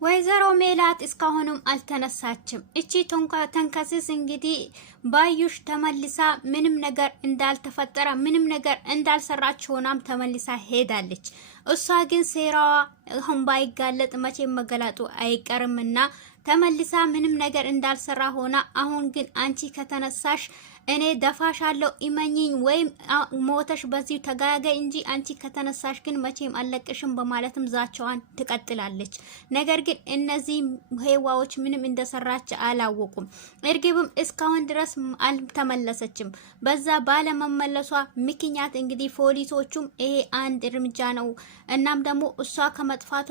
ወይዘሮ ሜላት እስካሁንም አልተነሳችም። እቺ ተንከሲስ እንግዲህ ባዩሽ ተመልሳ ምንም ነገር እንዳልተፈጠረ ምንም ነገር እንዳልሰራች ሆናም ተመልሳ ሄዳለች። እሷ ግን ሴራዋ አሁን ባይጋለጥ መቼም መገላጡ አይቀርምና ተመልሳ ምንም ነገር እንዳልሰራ ሆና አሁን ግን አንቺ ከተነሳሽ እኔ ደፋሻለሁ ኢመኝኝ ወይም ሞተሽ በዚህ ተጋጋይ እንጂ አንቺ ከተነሳሽ ግን መቼም አለቅሽም በማለትም ዛቻዋን ትቀጥላለች። ነገር ግን እነዚህ ሄዋዎች ምንም እንደሰራች አላወቁም። እርግብም እስካሁን ድረስ አልተመለሰችም። በዛ ባለመመለሷ ምክንያት እንግዲህ ፖሊሶቹም ይሄ አንድ እርምጃ ነው። እናም ደግሞ እሷ ከመጥፋቷ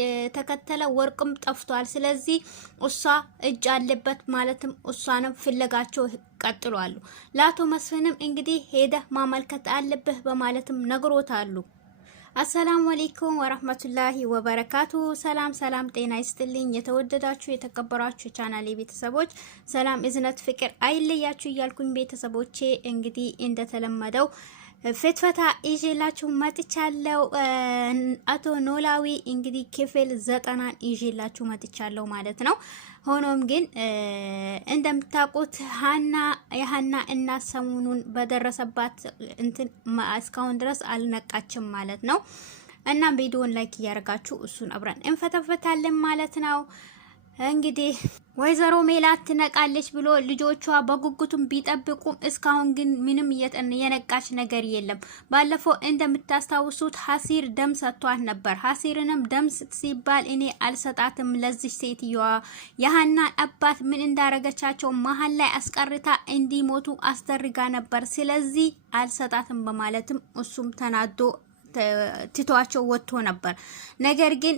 የተከተለ ወርቅም ጠፍቷል። ስለዚህ እሷ እጅ አለበት ማለትም እሷንም ፍለጋቸው ቀጥሏሉ። ለአቶ መስፍንም እንግዲህ ሄደህ ማመልከት አለብህ በማለትም ነግሮታሉ። አሰላሙ አለይኩም ወራህመቱላሂ ወበረካቱ። ሰላም ጤና ይስጥልኝ። የተወደዳችሁ የተከበራችሁ ቻናሌ ቤተሰቦች ሰላም እዝነት ፍቅር አይለያችሁ እያልኩኝ ቤተሰቦቼ እንግዲህ እንደተለመደው ፍትፈታ ይዤላችሁ መጥቻለሁ። አቶ ኖላዊ እንግዲህ ክፍል 90 ይዤላችሁ መጥቻለሁ ማለት ነው። ሆኖም ግን እንደምታውቁት የሀና እናት ሰሞኑን በደረሰባት እንትን እስካሁን ድረስ አልነቃችም ማለት ነው። እና ቪዲዮን ላይክ እያደረጋችሁ እሱን አብረን እንፈተፈታለን ማለት ነው። እንግዲህ ወይዘሮ ሜላት ትነቃለች ብሎ ልጆቿ በጉጉቱም ቢጠብቁም እስካሁን ግን ምንም የነቃች ነገር የለም። ባለፈው እንደምታስታውሱት ሀሲር ደም ሰጥቷት ነበር። ሀሲርንም ደም ሲባል እኔ አልሰጣትም ለዚህ ሴትዮዋ የሀናን አባት ምን እንዳረገቻቸው መሀል ላይ አስቀርታ እንዲሞቱ አስደርጋ ነበር። ስለዚህ አልሰጣትም በማለትም እሱም ተናዶ ትቷቸው ወጥቶ ነበር። ነገር ግን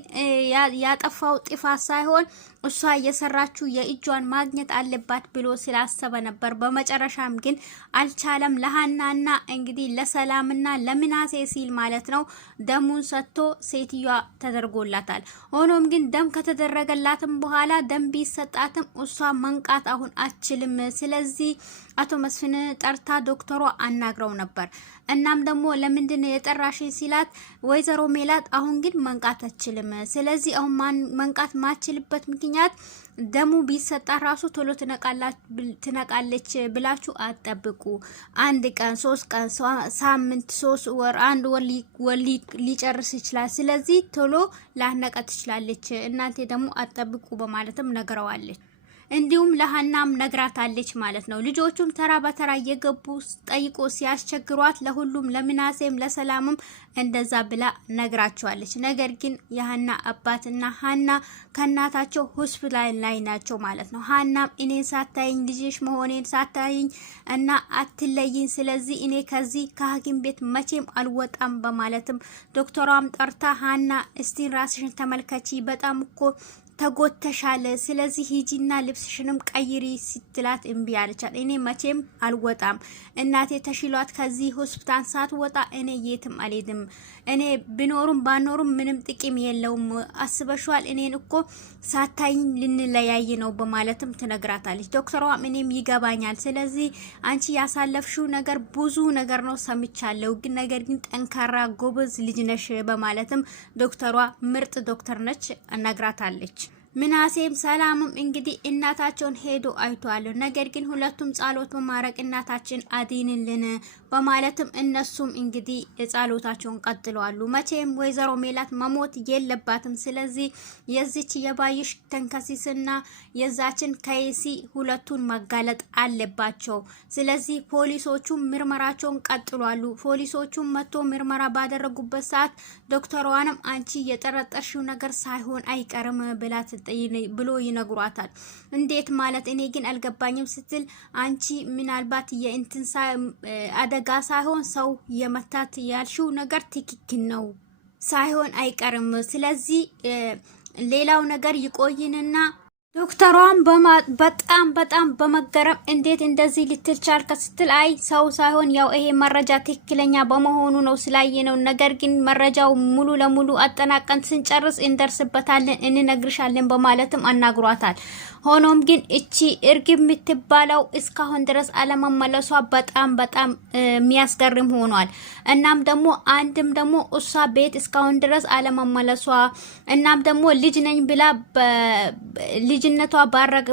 ያጠፋው ጥፋት ሳይሆን እሷ የሰራችው የእጇን ማግኘት አለባት ብሎ ስላሰበ ነበር። በመጨረሻም ግን አልቻለም። ለሀናና እንግዲህ ለሰላምና ለምናሴ ሲል ማለት ነው ደሙን ሰጥቶ ሴትዮዋ ተደርጎላታል። ሆኖም ግን ደም ከተደረገላትም በኋላ ደም ቢሰጣትም እሷ መንቃት አሁን አትችልም። ስለዚህ አቶ መስፍን ጠርታ ዶክተሯ አናግረው ነበር። እናም ደግሞ ለምንድን ነው የጠራሽኝ ሲላት ወይዘሮ ሜላት አሁን ግን መንቃት አትችልም። ስለዚህ አሁን መንቃት ማትችልበት ምክንያት ደሙ ቢሰጣ ራሱ ቶሎ ትነቃለች ብላችሁ አትጠብቁ። አንድ ቀን 3 ቀን ሳምንት 3 ወር 1 ወር ሊጨርስ ይችላል። ስለዚህ ቶሎ ላነቃ ትችላለች። እናንተ ደግሞ አትጠብቁ በማለትም ነግረዋለች። እንዲሁም ለሀናም ነግራታለች ማለት ነው። ልጆቹም ተራ በተራ እየገቡ ጠይቆ ሲያስቸግሯት ለሁሉም ለምናሴም ለሰላምም እንደዛ ብላ ነግራቸዋለች። ነገር ግን የሀና አባትና ሀና ከናታቸው ሆስፒታል ላይ ናቸው ማለት ነው። ሀናም እኔ ሳታይኝ ልጅሽ መሆኔን ሳታይኝ እና አትለይኝ፣ ስለዚህ እኔ ከዚህ ከሐኪም ቤት መቼም አልወጣም በማለትም ዶክተሯም ጠርታ ሀና እስቲ ራስሽን ተመልከቺ፣ በጣም እኮ ተጎተሻለ፣ ስለዚህ ሂጂና ልብስሽንም ቀይሪ ስትላት እምቢ አለቻት። እኔ መቼም አልወጣም፣ እናቴ ተሽሏት ከዚህ ሆስፒታል ሳትወጣ እኔ የትም አልሄድም። እኔ ብኖሩም ባኖሩም ምንም ጥቅም የለውም። አስበሽዋል? እኔን እኮ ሳታይኝ ልንለያይ ነው በማለትም ትነግራታለች። ዶክተሯም እኔም ይገባኛል፣ ስለዚህ አንቺ ያሳለፍሽው ነገር ብዙ ነገር ነው ሰምቻለሁ፣ ግን ነገር ግን ጠንካራ ጎበዝ ልጅ ነሽ በማለትም ዶክተሯ ምርጥ ዶክተር ነች ነግራታለች። ምናሴም ሰላምም እንግዲህ እናታቸውን ሄዶ አይቷል። ነገር ግን ሁለቱም ጸሎት በማድረግ እናታችን አዲንልን በማለትም እነሱም እንግዲህ ጸሎታቸውን ቀጥለዋል። መቼም ወይዘሮ ሜላት መሞት የለባትም። ስለዚህ የዚች የባዩሽ ተንከሲስና የዛችን ከይሲ ሁለቱን መጋለጥ አለባቸው። ስለዚህ ፖሊሶቹም ምርመራቸውን ቀጥለዋል። ፖሊሶቹም መጥቶ ምርመራ ባደረጉበት ሰዓት ዶክተሯንም አንቺ የጠረጠርሽው ነገር ሳይሆን አይቀርም ብሎ ይነግሯታል። እንዴት ማለት እኔ ግን አልገባኝም ስትል አንቺ ምናልባት የእንትንሳ አደጋ ሳይሆን ሰው የመታት ያልሽው ነገር ትክክል ነው ሳይሆን አይቀርም። ስለዚህ ሌላው ነገር ይቆይንና ዶክተሯን በጣም በመገረም እንዴት እንደዚህ ልትል ቻልክ ስትል አይ ሰው ሳይሆን ያው ይሄ መረጃ ትክክለኛ በመሆኑ ነው ስላየ ነው። ነገር ግን መረጃው ሙሉ ለሙሉ አጠናቀን ስንጨርስ እንደርስበታለን እንነግርሻለን በማለትም አናግሯታል። ሆኖም ግን እቺ እርግብ የምትባለው እስካሁን ድረስ አለመመለሷ በጣም የሚያስገርም ሆኗል። እናም ደግሞ አንድም ደግሞ እሷ ቤት እስካሁን ድረስ አለመመለሷ እናም ደግሞ ልጅ ነኝ ብላ ልጅነቷ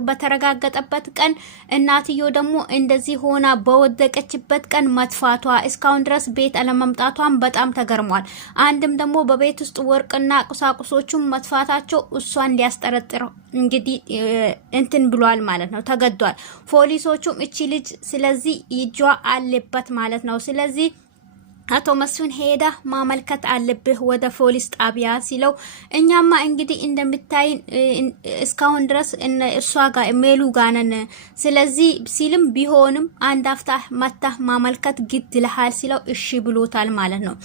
በተረጋገጠበት ቀን እናትዮ ደግሞ እንደዚህ ሆና በወደቀችበት ቀን መጥፋቷ እስካሁን ድረስ ቤት አለመምጣቷን በጣም ተገርሟል። አንድም ደግሞ በቤት ውስጥ ወርቅና ቁሳቁሶቹን መጥፋታቸው እሷን ሊያስጠረጥረው እንግዲህ እንትን ብሏል ማለት ነው፣ ተገዷል። ፖሊሶቹም እቺ ልጅ ስለዚህ እጇ አለበት ማለት ነው። ስለዚህ አቶ መስፍን ሄዳ ማመልከት አለብህ ወደ ፖሊስ ጣቢያ ሲለው እኛማ እንግዲህ እንደምታይን እስካሁን ድረስ እሷ ጋር ሜሉ ጋር ነን። ስለዚህ ሲልም ቢሆንም አንድ አፍታ መታ ማመልከት ግድ ይልሃል ሲለው እሺ ብሎታል ማለት ነው።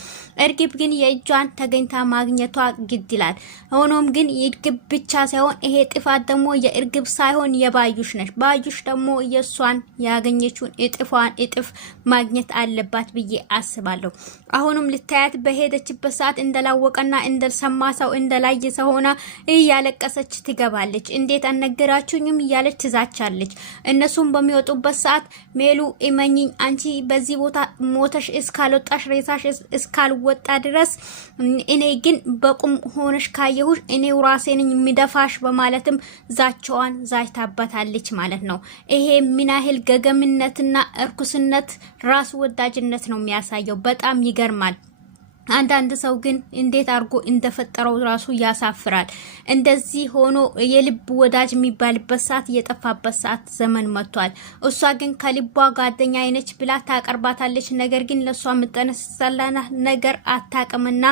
እርግብ ግን የእጇን ተገኝታ ማግኘቷ ግድ ይላል። ሆኖም ግን የእርግብ ብቻ ሳይሆን ይሄ ጥፋት ደግሞ የእርግብ ሳይሆን የባዩሽ ነች። ባዩሽ ደግሞ የሷን ያገኘችውን እጥፍ ማግኘት አለባት ብዬ አስባለሁ። አሁንም ልታያት በሄደችበት ሰዓት እንደላወቀና እንደሰማ ሰው እንደላየ ሰው ሆና እያለቀሰች ትገባለች። እንዴት አነገራችሁኝም እያለች ትዛቻለች። እነሱም በሚወጡበት ሰዓት ሜሉ እመኚኝ አንቺ በዚህ ቦታ ሞተሽ እስካልወጣሽ ሬሳሽ እስካልወጣ ድረስ እኔ ግን በቁም ሆነሽ ካየሁሽ እኔው ራሴ ነኝ የሚደፋሽ በማለትም ዛቻዋን ዛይታበታለች ማለት ነው። ይሄ ምን ያህል ገገምነትና እርኩስነት ራስ ወዳጅነት ነው የሚያሳየው። በጣም ይገርማል። አንዳንድ ሰው ግን እንዴት አርጎ እንደፈጠረው ራሱ ያሳፍራል። እንደዚህ ሆኖ የልብ ወዳጅ የሚባልበት ሰዓት የጠፋበት ሰዓት ዘመን መጥቷል። እሷ ግን ከልቧ ጓደኛ አይነች ብላ ታቀርባታለች። ነገር ግን ለሷ ምጠነሰላና ነገር አታቅምና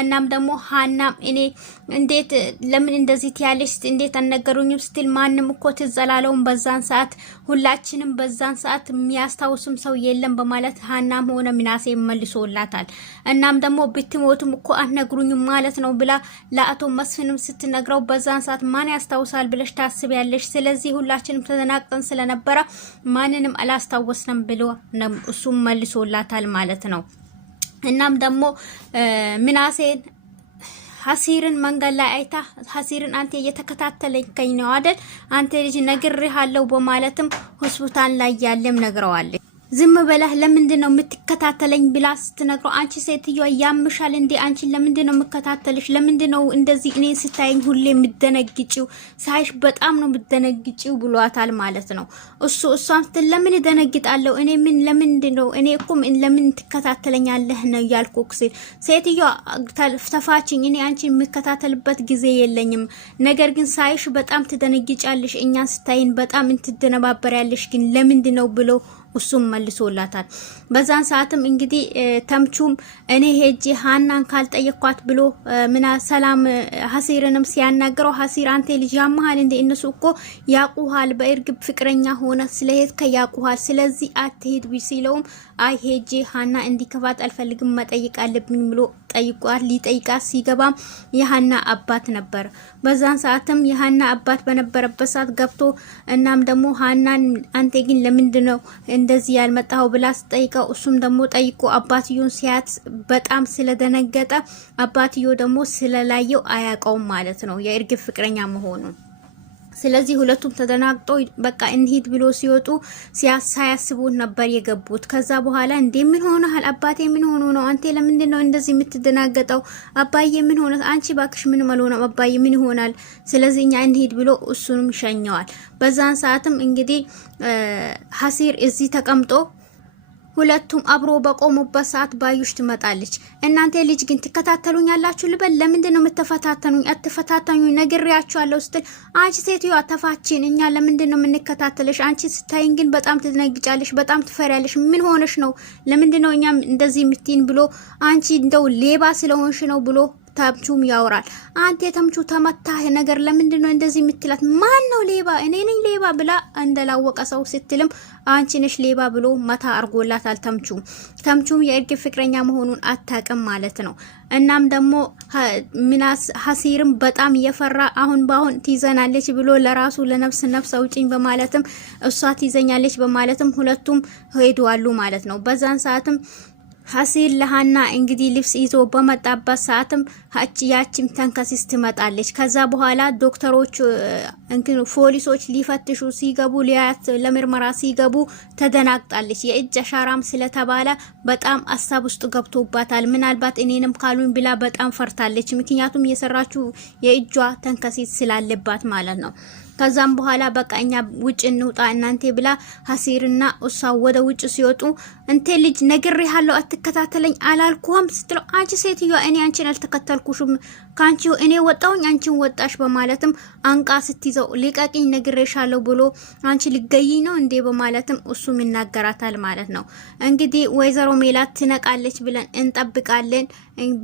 እናም ደግሞ ሀናም እኔ እንዴት ለምን እንደዚህ ትያለሽ እንዴት አነገሩኝም ስትል ማንም እኮ ትዘላለውን በዛን ሰዓት ሁላችንም በዛን ሰዓት የሚያስታውስም ሰው የለም በማለት ሀናም ሆነ ምናሴ መልሶላታል። እናም ደግሞ ብትሞቱም እኮ አትነግሩኝም ማለት ነው ብላ ለአቶ መስፍንም ስትነግረው በዛን ሰዓት ማን ያስታውሳል ብለሽ ታስቢያለሽ? ስለዚህ ሁላችንም ተዘናቅተን ስለነበረ ማንንም አላስታወስንም ብሎ እሱም መልሶላታል ማለት ነው። እናም ደግሞ ምናሴን ሀሲርን መንገድ ላይ አይታ ሀሲርን አንተ እየተከታተለኝ ነው አይደል? አንተ ልጅ ነግሬሃለሁ በማለትም ሆስፒታል ላይ ያለም ነግረዋለች። ዝም በላህ ለምንድን ነው የምትከታተለኝ ብላ ስትነግረው አንቺ ሴትዮ ያምሻል እንዴ? አንቺን ለምንድን ነው የምከታተልሽ? ለምንድን ነው እንደዚህ እኔ ስታይኝ ሁሌ የምትደነግጪው? ሳይሽ በጣም ነው የምትደነግጪው ብሏታል ማለት ነው። እሷም ስትል ለምን እደነግጣለሁ እኔ ምን ለምንድን ነው እኔ እኮ ለምን ትከታተለኛለህ ነው ያልኩክ ሲል ሴትዮ ተፋችኝ፣ እኔ አንቺን የምከታተልበት ጊዜ የለኝም። ነገር ግን ሳይሽ በጣም ትደነግጫለሽ፣ እኛን ስታይን በጣም እንትደነባበሪያለሽ፣ ግን ለምንድን ነው ብሎ እሱም መልሶላታል። በዛን ሰዓትም እንግዲህ ተምቹም እኔ ሄጂ ሀናን ካልጠየኳት ብሎ ምና ሰላም ሀሲርንም ሲያናግረው ሀሲር አንተ ልጅ ያመሃል እንዴ? እነሱ እኮ ያቁሃል በእርግብ ፍቅረኛ ሆነ ስለሄድከ ያቁሃል፣ ስለዚህ አትሄድ ሲለውም አይ ሄጂ ሀና እንዲከፋት አልፈልግም መጠየቅ አለብኝ ብሎ ጠይቋት። ሊጠይቃት ሲገባም የሀና አባት ነበር። በዛን ሰዓትም የሀና አባት በነበረበት ሰዓት ገብቶ እናም ደግሞ ሀናን አንተ ግን ለምንድን ነው እንደዚህ ያልመጣው ብላ ስጠይቀው እሱም ደግሞ ጠይቆ አባትዮን ሲያት በጣም ስለደነገጠ አባትዮ ደግሞ ስለላየው አያውቀውም ማለት ነው የእርግብ ፍቅረኛ መሆኑ። ስለዚህ ሁለቱም ተደናግጦ በቃ እንሂድ ብሎ ሲወጡ ሳያስቡት ነበር የገቡት። ከዛ በኋላ እንዴ ምን ሆነሃል አባቴ? ምን ሆኖ ነው አንተ? ለምንድን ነው እንደዚህ የምትደናገጠው? አባዬ ምን ሆነ? አንቺ ባክሽ ምን ማለት አባዬ ምን ይሆናል? ስለዚህ እኛ እንሂድ ብሎ እሱንም ሸኘዋል። በዛን ሰዓትም እንግዲህ ሀሲር እዚህ ተቀምጦ ሁለቱም አብሮ በቆሙበት ሰዓት ባዩሽ ትመጣለች። እናንተ ልጅ ግን ትከታተሉኛላችሁ ልበል? ለምንድን ነው የምትፈታተኑኝ? አትፈታተኑኝ ነግሬያችኋለሁ ስትል አንቺ ሴትዮ አተፋችን እኛ ለምንድን ነው የምንከታተልሽ? አንቺ ስታይን ግን በጣም ትደነግጫለሽ፣ በጣም ትፈሪያለሽ። ምን ሆነሽ ነው? ለምንድን ነው እኛም እንደዚህ የምትይን ብሎ አንቺ እንደው ሌባ ስለሆንሽ ነው ብሎ ተምቹም ያወራል። አንተ ተምቹ ተመታህ ነገር ለምንድነው እንደዚህ የምትላት? ማን ነው ሌባ? እኔ ነኝ ሌባ ብላ እንደላወቀ ሰው ስትልም አንቺ ነሽ ሌባ ብሎ መታ አርጎላታል ተምቹም የእርግብ ፍቅረኛ መሆኑን አታውቅም ማለት ነው። እናም ደግሞ ሚናስ ሀሲርም በጣም እየፈራ አሁን ባሁን ትይዘናለች ብሎ ለራሱ ለነፍስ አውጪኝ በማለትም እሷ ትይዘኛለች በማለትም ሁለቱም ሄደዋሉ ማለት ነው። በዛን ሰዓትም ሀሲር ለሃና እንግዲህ ልብስ ይዞ በመጣበት ሰዓትም ያቺም ተንከሲስ ትመጣለች። ከዛ በኋላ ዶክተሮች ፖሊሶች ሊፈትሹ ሲገቡ ሊያት ለምርመራ ሲገቡ ተደናግጣለች። የእጅ አሻራም ስለተባለ በጣም ሀሳብ ውስጥ ገብቶባታል። ምናልባት እኔንም ካሉኝ ብላ በጣም ፈርታለች። ምክንያቱም የሰራችው የእጇ ተንከሲስ ስላለባት ማለት ነው። ከዛም በኋላ በቃ እኛ ውጭ እንውጣ እናንተ ብላ ሀሲርና እሷ ወደ ውጭ ሲወጡ እንቴ ልጅ ነግሬሃለሁ አትከታተለኝ አላልኩም ስትለው አንቺ ሴትዮ እኔ አንቺን አልተከተልኩሽም ካንቺ እኔ ወጣውኝ አንቺን ወጣሽ በማለትም አንቃ ስትይዘው ሊቀቂኝ ነግሬሻለሁ ብሎ አንቺ ልገይኝ ነው እንዴ በማለትም እሱም ይናገራታል ማለት ነው። እንግዲህ ወይዘሮ ሜላት ትነቃለች ብለን እንጠብቃለን።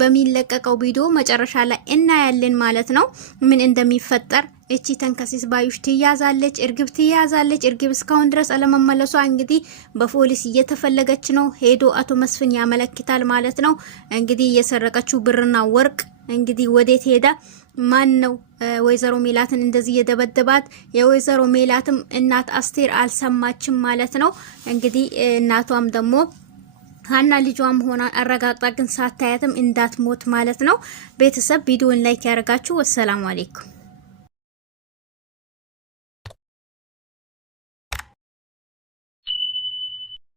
በሚለቀቀው ቪዲዮ መጨረሻ ላይ እናያለን ማለት ነው ምን እንደሚፈጠር። እቺ ተንከሲስ ባዩሽ ትያዛለች፣ እርግብ ትያዛለች። እርግብ እስካሁን ድረስ አለመመለሷ እንግዲህ በፖሊስ እየተፈለገች ነው። ሄዶ አቶ መስፍን ያመለክታል ማለት ነው። እንግዲህ የሰረቀችው ብርና ወርቅ እንግዲህ ወዴት ሄዳ? ማን ነው ወይዘሮ ሜላትን እንደዚህ የደበደባት? የወይዘሮ ሜላትም እናት አስቴር አልሰማችም ማለት ነው። እንግዲህ እናቷም ደግሞ ሀና ልጇም ሆና አረጋግጣ ግን ሳታያትም እንዳትሞት ማለት ነው። ቤተሰብ ቪዲዮን ላይክ ያደርጋችሁ። ወሰላሙ አለይኩም።